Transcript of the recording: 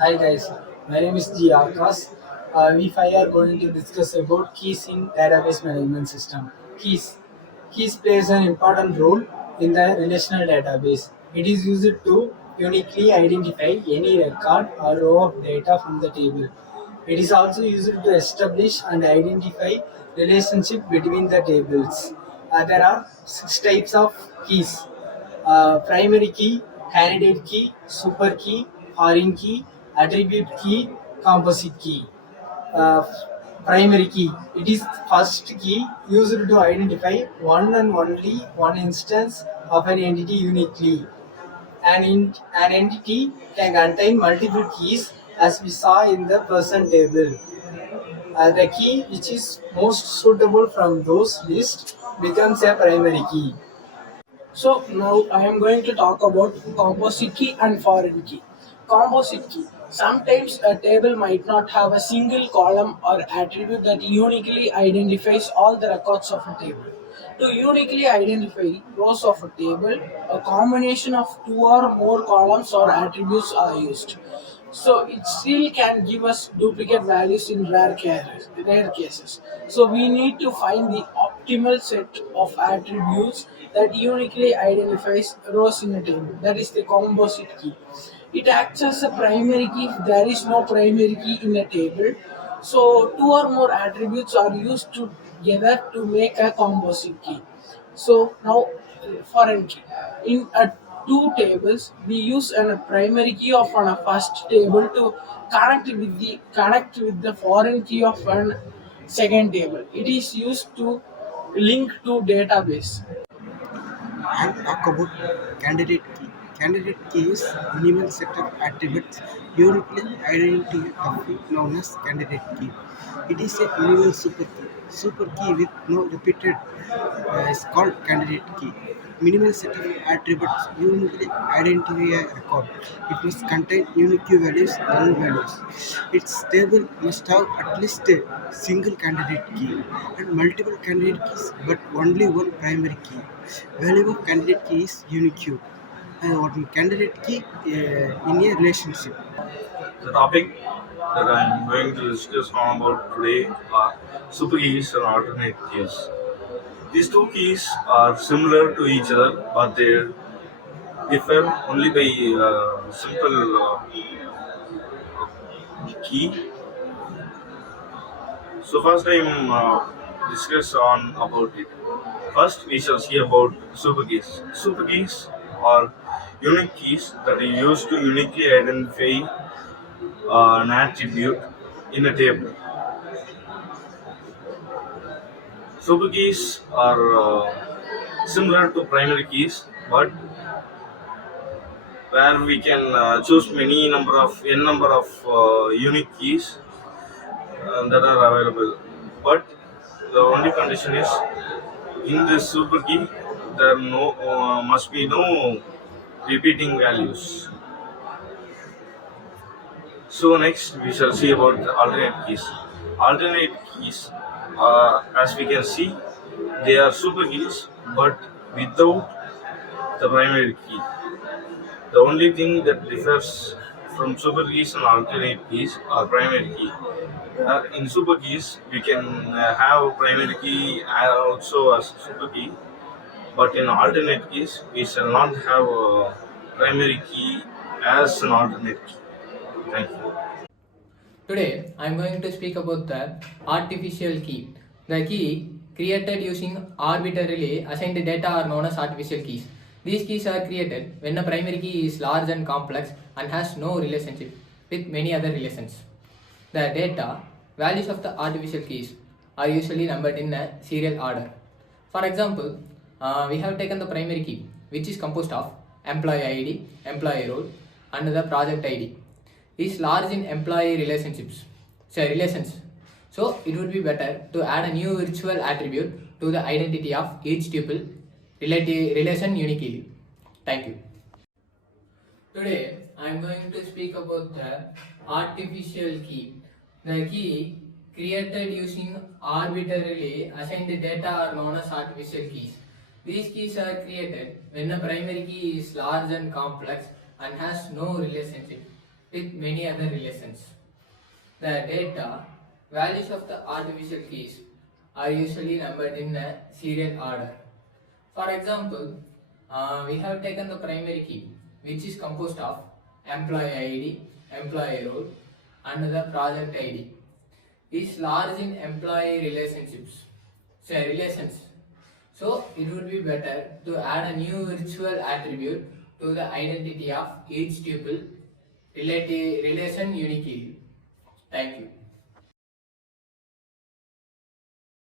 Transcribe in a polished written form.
Hi guys, my name is G. Akash. We five are going to discuss about keys in database management system. Keys plays an important role in the relational database. It is used to uniquely identify any record or row of data from the table. It is also used to establish and identify relationship between the tables. There are six types of keys: primary key, candidate key, super key, foreign key, attribute key, composite key. Uh, Primary key. It is first key used to identify one and only one instance of an entity uniquely. An entity can contain multiple keys as we saw in the person table. The key which is most suitable from those lists becomes a primary key. So now I am going to talk about composite key and foreign key. Composite key. Sometimes a table might not have a single column or attribute that uniquely identifies all the records of a table. To uniquely identify rows of a table, a combination of two or more columns or attributes are used. So it still can give us duplicate values in rare cases. So we need to find the optimal set of attributes that uniquely identifies rows in a table. That is the composite key. It acts as a primary key if there is no primary key in a table. So two or more attributes are used together to make a composite key. So now foreign key. In two tables, we use a primary key of a first table to connect with the foreign key of an second table. It is used to link to database. And talk about candidate key. Candidate key is minimal set of attributes uniquely identified known as candidate key. It is a minimal super key. Super key with no repeated is called candidate key. Minimal set of attributes uniquely identify a record. It must contain unique values, null values. Its table must have at least a single candidate key and multiple candidate keys, but only one primary key. Value of candidate key is unique. One candidate key in a relationship. The topic that I'm going to discuss on about today are super keys and alternate keys. These two keys are similar to each other, but they differ only by simple key. So first I'm discuss on about it. First we shall see about super keys. Super keys are unique keys that are used to uniquely identify an attribute in a table. Super keys are similar to primary keys, but where we can choose many number of n number of unique keys that are available. But the only condition is in this super key there no must be no repeating values. So next we shall see about the alternate keys. Alternate keys, as we can see, they are super keys but without the primary key. The only thing that differs from super keys and alternate keys are primary key. In super keys, we can have primary key also as super key, but in alternate keys, we shall not have primary key as an alternate key. Thank you. Today, I am going to speak about the artificial key. The key created using arbitrarily assigned data are known as artificial keys. These keys are created when a primary key is large and complex and has no relationship with many other relations. The data values of the artificial keys are usually numbered in a serial order. For example, we have taken the primary key, which is composed of employee ID, employee role, and the project ID is large in employee relations. So it would be better to add a new virtual attribute to the identity of each tuple relation uniquely. Thank you. Today I am going to speak about the artificial key. The key created using arbitrarily assigned data are known as artificial keys. These keys are created when a primary key is large and complex and has no relationship with many other relations. The data values of the artificial keys are usually numbered in a serial order. For example, we have taken the primary key, which is composed of employee ID, employee role, and the project ID. Is large in employee relations. So it would be better to add a new virtual attribute to the identity of each tuple relation uniquely. Thank you.